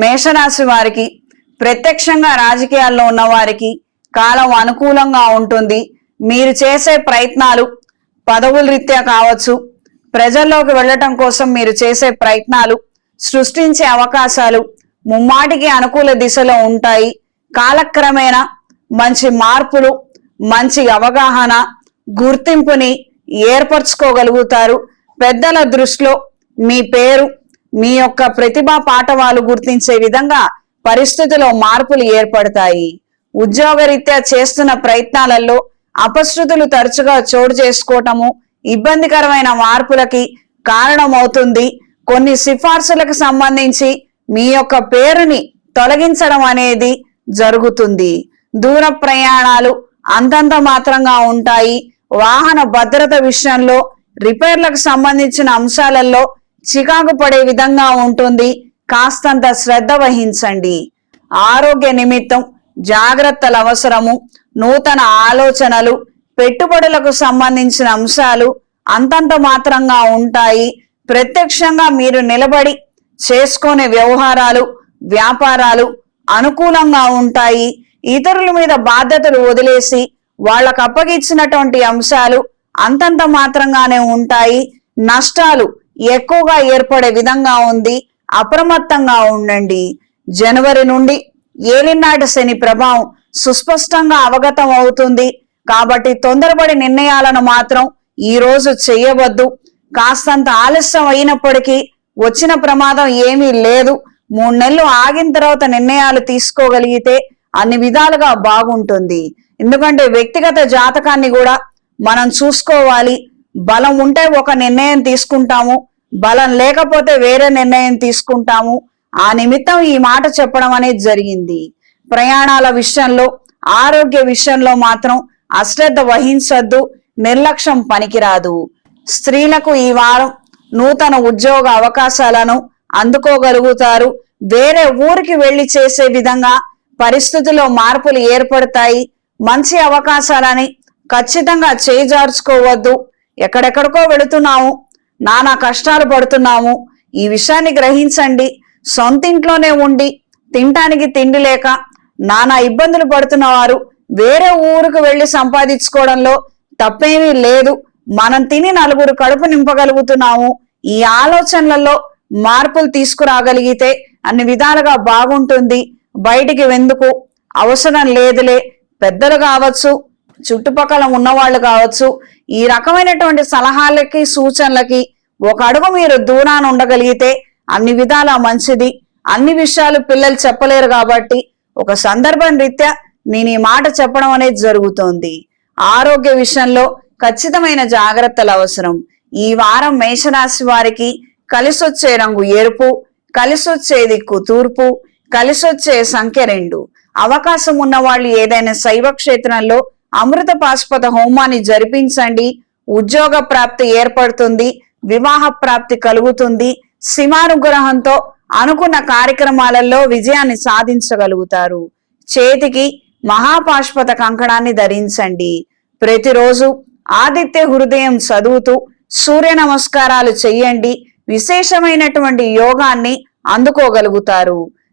మేషరాశి వారికి ప్రత్యక్షంగా రాజకీయాల్లో ఉన్న వారికి కాలం అనుకూలంగా ఉంటుంది. మీరు చేసే ప్రయత్నాలు పదవుల రీత్యా కావచ్చు, ప్రజల్లోకి వెళ్ళటం కోసం మీరు చేసే ప్రయత్నాలు సృష్టించే అవకాశాలు ముమ్మాటికి అనుకూల దిశలో ఉంటాయి. కాలక్రమేణా మంచి మార్పులు, మంచి అవగాహన, గుర్తింపుని ఏర్పరచుకోగలుగుతారు. పెద్దల దృష్టిలో మీ పేరు, మీ యొక్క ప్రతిభా పాఠవాలు గుర్తించే విధంగా పరిస్థితిలో మార్పులు ఏర్పడతాయి. ఉద్యోగరీత్యా చేస్తున్న ప్రయత్నాలలో అపశృతులు తరచుగా చోటు చేసుకోవటము ఇబ్బందికరమైన మార్పులకి కారణమవుతుంది. కొన్ని సిఫార్సులకు సంబంధించి మీ యొక్క పేరుని తొలగించడం అనేది జరుగుతుంది. దూర ప్రయాణాలు అంతంత మాత్రంగా ఉంటాయి. వాహన భద్రత విషయంలో రిపేర్లకు సంబంధించిన అంశాలలో చికాకు పడే విధంగా ఉంటుంది. కాస్తంత శ్రద్ధ వహించండి. ఆరోగ్య నిమిత్తం జాగ్రత్తలు అవసరము. నూతన ఆలోచనలు, పెట్టుబడులకు సంబంధించిన అంశాలు అంతంత మాత్రంగా ఉంటాయి. ప్రత్యక్షంగా మీరు నిలబడి చేసుకునే వ్యవహారాలు, వ్యాపారాలు అనుకూలంగా ఉంటాయి. ఇతరుల మీద బాధ్యతలు వదిలేసి వాళ్ళకు అప్పగిచ్చినటువంటి అంశాలు అంతంత మాత్రంగానే ఉంటాయి. నష్టాలు ఎక్కువగా ఏర్పడే విధంగా ఉంది. అప్రమత్తంగా ఉండండి. జనవరి నుండి ఏలినాటి శని ప్రభావం సుస్పష్టంగా అవగతం అవుతుంది. కాబట్టి తొందరపడి నిర్ణయాలను మాత్రం ఈ రోజు చేయవద్దు. కాస్తంత ఆలస్యం అయినప్పటికీ వచ్చిన ప్రమాదం ఏమీ లేదు. 3 నెలలు ఆగిన తర్వాత నిర్ణయాలు తీసుకోగలిగితే అన్ని విధాలుగా బాగుంటుంది. ఎందుకంటే వ్యక్తిగత జాతకాన్ని కూడా మనం చూసుకోవాలి. బలం ఉంటే ఒక నిర్ణయం తీసుకుంటాము, బలం లేకపోతే వేరే నిర్ణయం తీసుకుంటాము. ఆ నిమిత్తం ఈ మాట చెప్పడం అనేది జరిగింది. ప్రయాణాల విషయంలో, ఆరోగ్య విషయంలో మాత్రం అశ్రద్ధ వహించద్దు. నిర్లక్ష్యం పనికిరాదు. స్త్రీలకు ఈ వారం నూతన ఉద్యోగ అవకాశాలను అందుకోగలుగుతారు. వేరే ఊరికి వెళ్లి చేసే విధంగా పరిస్థితుల్లో మార్పులు ఏర్పడతాయి. మంచి అవకాశాలని ఖచ్చితంగా చేజార్చుకోవద్దు. ఎక్కడెక్కడికో వెళుతున్నాము, నానా కష్టాలు పడుతున్నాము. ఈ విషయాన్ని గ్రహించండి. సొంతింట్లోనే ఉండి తినటానికి తిండి లేక నానా ఇబ్బందులు పడుతున్న వారు వేరే ఊరికి వెళ్లి సంపాదించుకోవడంలో తప్పేమీ లేదు. మనం తిని నలుగురు కడుపు నింపగలుగుతున్నాము. ఈ ఆలోచనలలో మార్పులు తీసుకురాగలిగితే అన్ని విధాలుగా బాగుంటుంది. బయటికి వెందుకు అవసరం లేదులే. పెద్దలు కావచ్చు, చుట్టుపక్కల ఉన్నవాళ్ళు కావచ్చు, ఈ రకమైనటువంటి సలహాలకి, సూచనలకి ఒక అడుగు మీరు దూరాన ఉండగలిగితే అన్ని విధాలా మంచిది. అన్ని విషయాలు పిల్లలు చెప్పలేరు కాబట్టి ఒక సందర్భం రీత్యా నేను ఈ మాట చెప్పడం అనేది జరుగుతోంది. ఆరోగ్య విషయంలో ఖచ్చితమైన జాగ్రత్తలు అవసరం. ఈ వారం మేషరాశి వారికి కలిసొచ్చే రంగు ఎరుపు, కలిసొచ్చే దిక్కు తూర్పు, కలిసొచ్చే సంఖ్య 2. అవకాశం ఉన్న వాళ్ళు ఏదైనా శైవ క్షేత్రంలో అమృత పాశుపత హోమాన్ని జరిపించండి. ఉద్యోగ ప్రాప్తి ఏర్పడుతుంది. వివాహ ప్రాప్తి కలుగుతుంది. శివానుగ్రహంతో అనుకున్న కార్యక్రమాలలో విజయాన్ని సాధించగలుగుతారు. చేతికి మహాపాశుపత కంకణాన్ని ధరించండి. ప్రతిరోజు ఆదిత్య హృదయం చదువుతూ సూర్య నమస్కారాలు చెయ్యండి. విశేషమైనటువంటి యోగాన్ని అందుకోగలుగుతారు.